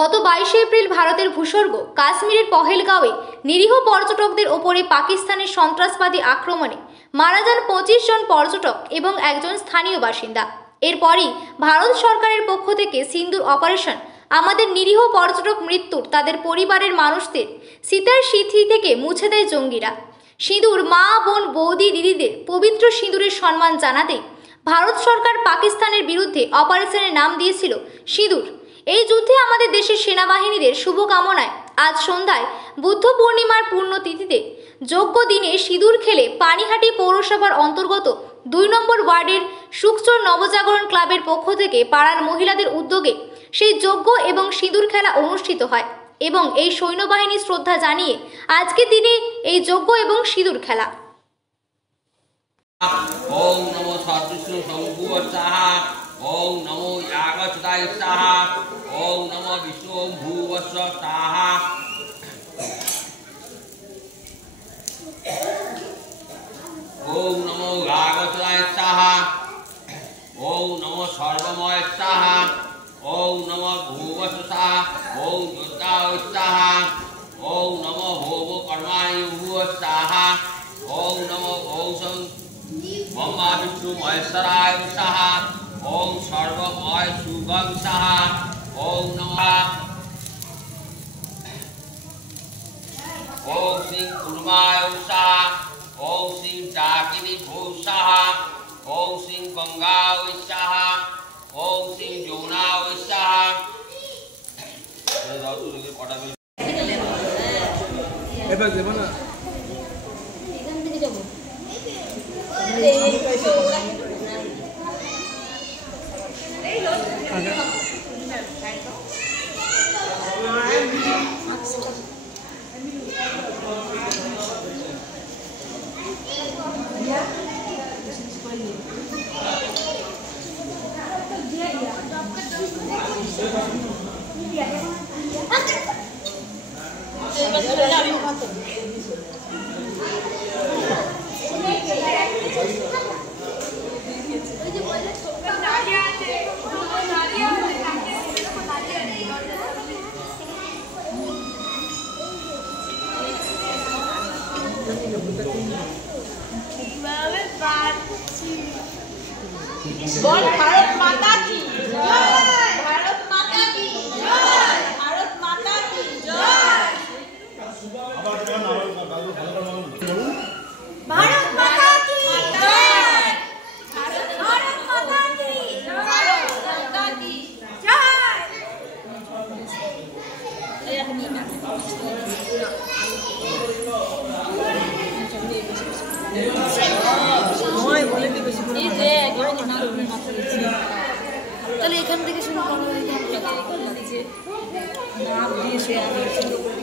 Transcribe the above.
গত 22 এপ্রিল ভারতের ভূস্বর্গ কাশ্মীরের পহেলগাঁওয়ে নিরীহ পর্যটকদের ওপরে পাকিস্তানের সন্ত্রাসবাদী আক্রমণে মারা যান 25 জন পর্যটক এবং একজন স্থানীয় বাসিন্দা। এরপরই ভারত সরকারের পক্ষ থেকে সিন্দুর অপারেশন আমাদের নিরীহ পর্যটক মৃত্যুর তাদের পরিবারের মানুষদের সিতার স্মৃতি থেকে মুছে দেয় জঙ্গিরা। সিঁদুর মা, বোন, বৌদি, দিদিদের পবিত্র সিঁদুরের সম্মান জানাতে ভারত সরকার পাকিস্তানের বিরুদ্ধে অপারেশনের নাম দিয়েছিল সিঁদুর। এই যুদ্ধে আমাদের দেশের সেনাবাহিনীদের শুভকামনায় আজ সন্ধ্যায় বুদ্ধ পূর্ণিমার পুণ্যতিথিতে যোগ্য দিনে সিঁদুর খেলে পানিহাটি পৌরসভার অন্তর্গত 2 নম্বর ওয়ার্ডের সুকচর নবজাগরণ ক্লাবের পক্ষ থেকে পাড়ার মহিলাদের উদ্যোগে সেই যজ্ঞ এবং সিঁদুর খেলা অনুষ্ঠিত হয় এবং এই সৈন্যবাহিনীর শ্রদ্ধা জানিয়ে আজকের দিনে এই যজ্ঞ এবং সিঁদুর খেলা। ओम नमो सविष्णु शंभुवत्सः ओम नमो यागचताय स्वाहा ओम नमो विष्णु भूवस्व स्वाहा ओम नमो यागचताय स्वाहा ओम नमो सर्वमय स्वाहा ओम नमो भूवस्व स्वाहा ओम दुर्गाय स्वाहा ओम नमो होम कर्माणि भूव स्वाहा ओम नमो औषध ब्रह्मा विष्णु महेश्वराय स्वाहा ओम सर्वमय सुगम स्वाहा ओम नमः ओम सिंह कुर्माय स्वाहा ओम सिंह चाकिनी भू स्वाहा ओम सिंह गंगा स्वाहा ओम सिंह यमुना स्वाहा। बोल भारत माता की जय, भारत माता की जय, भारत माता की जय, भारत माता की जय, भारत माता की भारत माता की তাহলে এখান থেকে শুরু করা হয়।